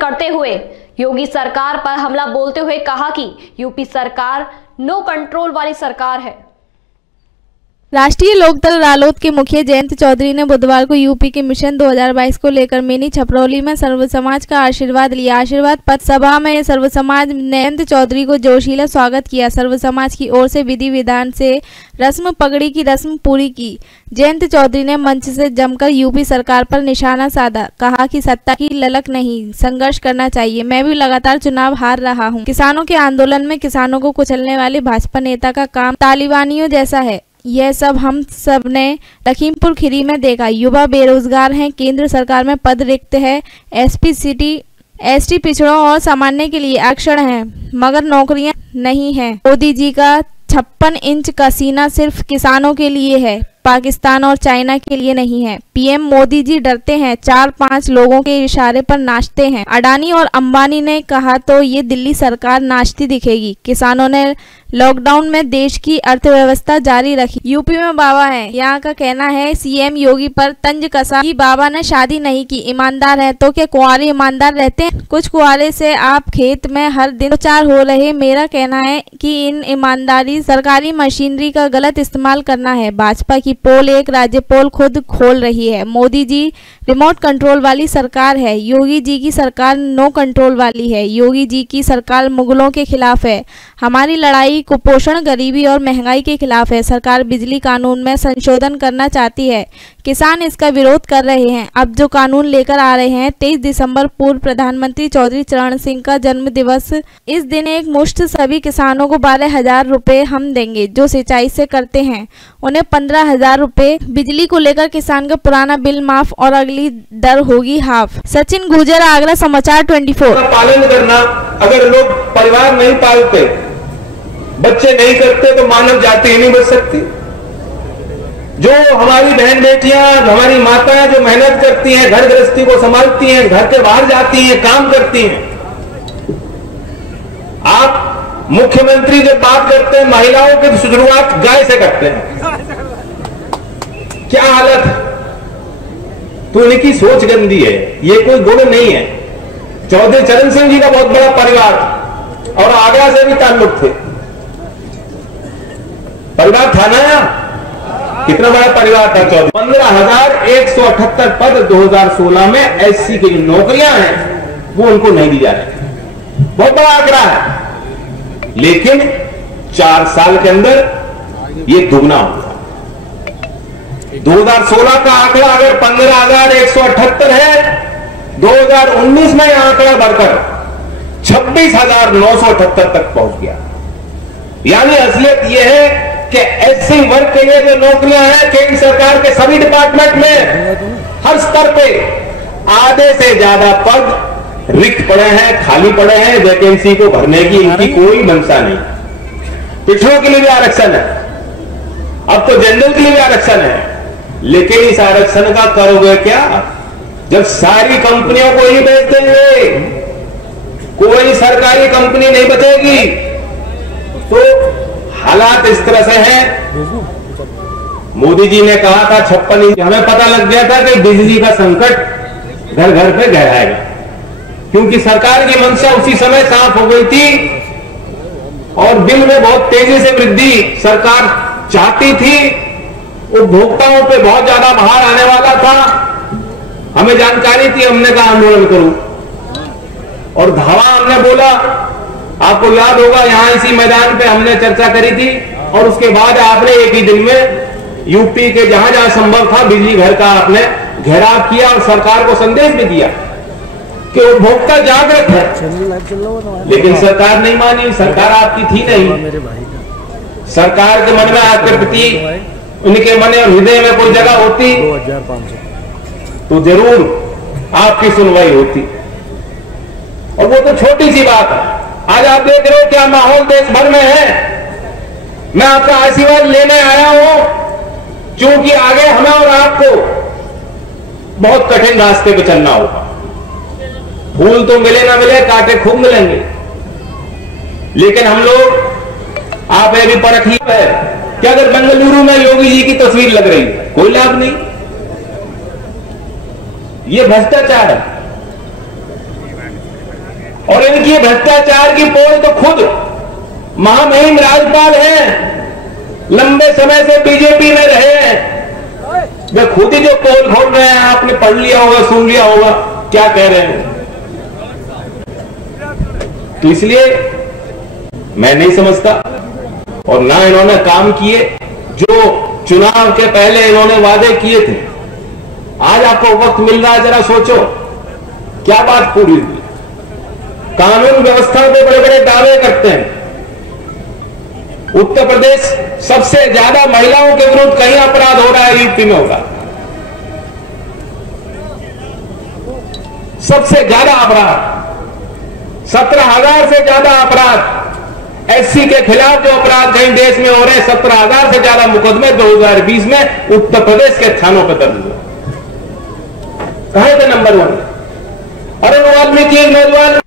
करते हुए योगी सरकार पर हमला बोलते हुए कहा कि यूपी सरकार नो कंट्रोल वाली सरकार है। राष्ट्रीय लोकदल रालोद के मुखिया जयंत चौधरी ने बुधवार को यूपी के मिशन 2022 को लेकर मिनी छपरौली में सर्व समाज का आशीर्वाद लिया। आशीर्वाद पत्र सभा में सर्व समाज ने जयंत चौधरी को जोशीला स्वागत किया। सर्व समाज की ओर से विधि विधान से रस्म पगड़ी की रस्म पूरी की। जयंत चौधरी ने मंच से जमकर यूपी सरकार पर निशाना साधा, कहा कि सत्ता की ललक नहीं, संघर्ष करना चाहिए। मैं भी लगातार चुनाव हार रहा हूँ। किसानों के आंदोलन में किसानों को कुचलने वाले भाजपा नेता का काम तालिबानियों जैसा है। यह सब हम सब ने लखीमपुर खीरी में देखा। युवा बेरोजगार हैं, केंद्र सरकार में पद रिक्त है, एसपी सिटी एसटी पिछड़ों और सामान्य के लिए आरक्षण है, मगर नौकरियां नहीं हैं। मोदी जी का 56 इंच का सीना सिर्फ किसानों के लिए है, पाकिस्तान और चाइना के लिए नहीं है। पीएम मोदी जी डरते हैं, 4-5 लोगों के इशारे पर नाचते हैं। अडानी और अंबानी ने कहा तो ये दिल्ली सरकार नाचती दिखेगी। किसानों ने लॉकडाउन में देश की अर्थव्यवस्था जारी रखी। यूपी में बाबा है, यहाँ का कहना है सीएम योगी पर तंज कसा कि बाबा ने शादी नहीं की, ईमानदार है तो क्या कुंवारे ईमानदार रहते हैं? कुछ कुंवारे से आप खेत में हर दिन 4 हो रहे। मेरा कहना है कि इन ईमानदारी सरकारी मशीनरी का गलत इस्तेमाल करना है। भाजपा की पोल एक राज्य पोल खुद खोल रही है। मोदी जी रिमोट कंट्रोल वाली सरकार है, योगी जी की सरकार नो कंट्रोल वाली है। योगी जी की सरकार मुगलों के खिलाफ है। हमारी लड़ाई कुपोषण, गरीबी और महंगाई के खिलाफ है। सरकार बिजली कानून में संशोधन करना चाहती है, किसान इसका विरोध कर रहे हैं। अब जो कानून लेकर आ रहे हैं, 23 दिसंबर पूर्व प्रधानमंत्री चौधरी चरण सिंह का जन्म दिवस। इस दिन एक मुश्त सभी किसानों को 12,000 रुपए हम देंगे जो सिंचाई से करते हैं, उन्हें 15,000 रुपए। बिजली को लेकर किसान का पुराना बिल माफ और अगली दर होगी हाफ। सचिन गुर्जर, आगरा समाचार 24। पालन करना, अगर लोग परिवार नहीं पालते, बच्चे नहीं करते तो मानव जाति ही नहीं बच सकती। जो हमारी बहन बेटियां, हमारी माताएं जो मेहनत करती हैं, घर गृहस्थी को संभालती हैं, घर के बाहर जाती हैं, काम करती हैं। आप मुख्यमंत्री जब बात करते हैं महिलाओं की शुरुआत गाय से करते हैं। क्या हालत है? तो इनकी सोच गंदी है, ये कोई गुण नहीं है। चौधरी चरण सिंह जी का बहुत बड़ा परिवार और आगरा से भी ताल्लुक थे, परिवार था ना। कितना बड़ा परिवार था? 15,178 पद 2016 में एससी की जो नौकरियां हैं वो उनको नहीं दी जा रही। बहुत बड़ा आंकड़ा है, लेकिन 4 साल के अंदर ये दुगना हुआ। 2016 का आंकड़ा अगर 15,178 है, 2019 में यह आंकड़ा बढ़कर 26,978 तक पहुंच गया। यानी असलियत यह है कि एससी वर्ग के लिए जो नौकरियां हैं केंद्र सरकार के सभी डिपार्टमेंट में हर स्तर पे आधे से ज्यादा पद रिक्त पड़े हैं, खाली पड़े हैं। वैकेंसी को भरने की इनकी कोई मंशा नहीं। पिछड़ों के लिए भी आरक्षण है, अब तो जनरल के लिए भी आरक्षण है, लेकिन इस आरक्षण का करोगे क्या जब सारी कंपनियों को ही बेच देंगे? कोई सरकारी कंपनी नहीं बचेगी। तो हालात इस तरह से हैं। मोदी जी ने कहा था 56 इंच, हमें पता लग गया था कि बिजली का संकट घर घर पे गहराएगा, क्योंकि सरकार की मंशा उसी समय साफ हो गई थी और बिल में बहुत तेजी से वृद्धि सरकार चाहती थी। उपभोक्ताओं पे बहुत ज्यादा भार आने वाला था। हमें जानकारी थी, हमने कहा आंदोलन करूं और धावा हमने बोला। आपको याद होगा यहां इसी मैदान पे हमने चर्चा करी थी और उसके बाद आपने एक ही दिन में यूपी के जहां जहां संभव था बिजली घर का आपने घेराव किया और सरकार को संदेश भी दिया कि उपभोक्ता जागृत है। लेकिन सरकार नहीं मानी, सरकार आपकी थी नहीं। सरकार के मन में आपके प्रति, उनके मन और हृदय में कोई जगह होती तो जरूर आपकी सुनवाई होती। और वो तो छोटी सी बात है। आज आप देख रहे हो क्या माहौल देश भर में है। मैं आपका आशीर्वाद लेने आया हूं, क्योंकि आगे हमें और आपको बहुत कठिन रास्ते पे चलना होगा। फूल तो मिले ना मिले, कांटे खूब मिलेंगे, लेकिन हम लोग आप ये भी परखिए कि अगर बेंगलुरु में योगी जी की तस्वीर लग रही है, कोई लाभ नहीं। ये भ्रष्टाचार है। भ्रष्टाचार की पोल तो खुद महामहिम राज्यपाल हैं, लंबे समय से बीजेपी में रहे हैं, वे खुद ही जो पोल खोल रहे हैं, आपने पढ़ लिया होगा, सुन लिया होगा क्या कह रहे हैं। तो इसलिए मैं नहीं समझता, और ना इन्होंने काम किए जो चुनाव के पहले इन्होंने वादे किए थे। आज आपको वक्त मिल रहा है, जरा सोचो क्या बात पूरी हुई। कानून व्यवस्था पे बड़े बड़े दावे करते हैं। उत्तर प्रदेश सबसे ज्यादा महिलाओं के विरुद्ध कहीं अपराध हो रहा है, यूपी में होगा सबसे ज्यादा अपराध, 17,000 से ज्यादा अपराध एससी के खिलाफ जो अपराध कहीं देश में हो रहे हैं, 17,000 से ज्यादा मुकदमे 2020 में उत्तर प्रदेश के थानों पर दर्ज हुए। कहां थे नंबर 1? अरुण वाल्मीकि एक नौजवान